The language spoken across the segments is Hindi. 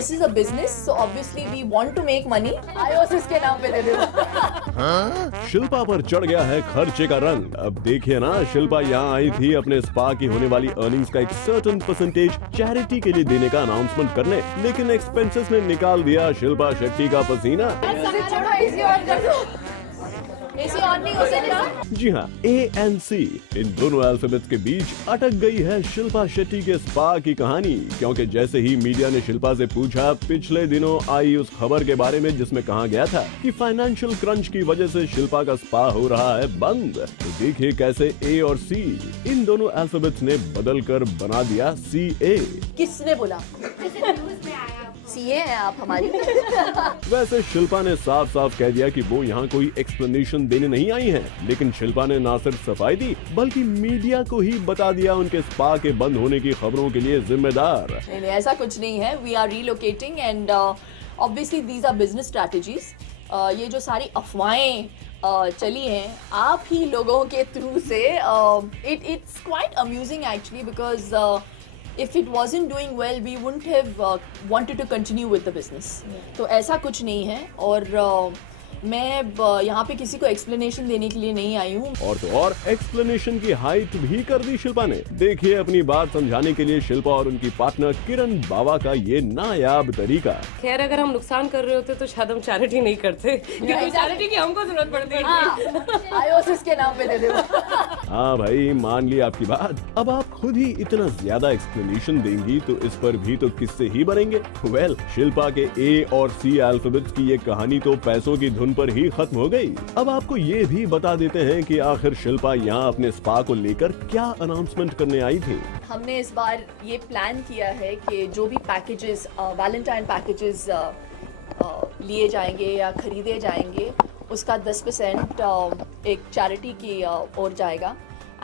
This is a business, so obviously we want to make money. Iosis के नाम पे दे दो। शिल्पा पर चढ़ गया है खर्चे का रंग। अब देखिए ना, शिल्पा यहाँ आई थी अपने स्पा की होने वाली अर्निंग्स का एक सर्टेन परसेंटेज चैरिटी के लिए देने का अनाउंसमेंट करने, लेकिन एक्सपेंसेस ने निकाल दिया शिल्पा शेट्टी का पसीना। एसी ऑन नहीं हो सकता। जी हाँ, ANC इन दोनों अल्फाबेट्स के बीच अटक गई है शिल्पा शेट्टी के स्पा की कहानी, क्योंकि जैसे ही मीडिया ने शिल्पा से पूछा पिछले दिनों आई उस खबर के बारे में जिसमें कहा गया था कि फाइनेंशियल क्रंच की वजह से शिल्पा का स्पा हो रहा है बंद, तो देखिए कैसे A और C इन दोनों अल्फाबेट्स ने बदल कर बना दिया CA। किसने बोला? सीए हैं आप हमारी। वैसे शिल्पा ने साफ साफ कह दिया कि वो यहाँ कोई एक्सप्लेनेशन देने नहीं आई हैं, लेकिन शिल्पा ने ना सिर्फ सफाई दी बल्कि मीडिया को ही बता दिया उनके स्पा के बंद होने की खबरों के लिए जिम्मेदार। नहीं, ऐसा कुछ नहीं है। We are relocating and obviously these are business strategies. ये जो सारी अफवाहें चली हैं आप ही लोगों के थ्रू से, it's quite amusing actually because if it wasn't doing well we wouldn't have wanted to continue with the business. तो ऐसा कुछ नहीं है और मैं यहाँ पे किसी को एक्सप्लेनेशन देने के लिए नहीं आई हूँ। और तो और एक्सप्लेनेशन की हाइट भी कर दी शिल्पा ने। देखिए अपनी बात समझाने के लिए शिल्पा और उनकी पार्टनर किरण बावा का ये नायाब तरीका। खैर अगर हम नुकसान कर रहे होते तो शायद हम चैरिटी नहीं करते, क्योंकि चैरिटी की हमको जरूरत पड़ती है। आईओसिस के नाम पे दे दो। हाँ भाई, मान ली आपकी बात। अब आप खुद ही इतना ज्यादा एक्सप्लेनेशन देंगी तो इस पर भी तो किस्से ही बनेंगे। वेल, शिल्पा के A और C अल्फाबेट्स की ये कहानी तो पैसों की धुन पर ही खत्म हो गई। अब आपको ये भी बता देते हैं कि आखिर शिल्पा यहाँ अपने स्पा को लेकर क्या अनाउंसमेंट करने आई थी। हमने इस बार ये प्लान किया है कि जो भी पैकेजेस, वैलेंटाइन पैकेजेस लिए जाएंगे या खरीदे जाएंगे उसका 10% एक चैरिटी की ओर जाएगा,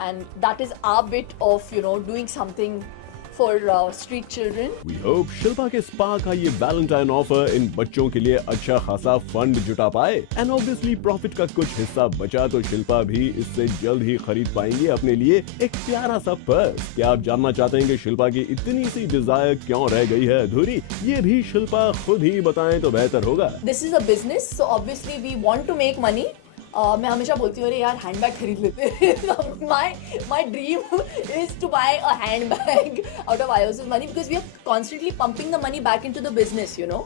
and that is our bit of doing something for street children. We hope Shilpa के स्पा का ये वैलेंटाइन ऑफर इन बच्चों के लिए अच्छा खासा फंड जुटा पाए, एंड ऑब्वियसली प्रॉफिट का कुछ हिस्सा बचा तो शिल्पा भी इससे जल्द ही खरीद पाएंगे अपने लिए एक प्यारा सा पर्स। क्या आप जानना चाहते हैं कि शिल्पा की इतनी सी डिजायर क्यों रह गई है अधूरी? ये भी शिल्पा खुद ही बताएं तो बेहतर होगा। This is a business, so obviously we want to make money. मैं हमेशा बोलती हूँ अरे यार हैंडबैग खरीद लेते हैं। My dream is to buy a handbag out of Iosis money because we are constantly pumping the money back into the business, you know.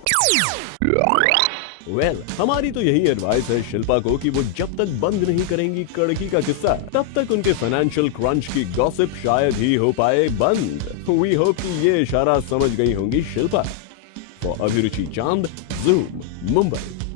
Well, हमारी तो यही एडवाइस है शिल्पा को कि वो जब तक बंद नहीं करेंगी कड़की का किस्सा, तब तक उनके फाइनेंशियल क्रंच की गॉसिप शायद ही हो पाए बंद। वी होप कि ये इशारा समझ गई होंगी शिल्पा। फॉर अभिरुचि चांद, ज़ूम, मुंबई।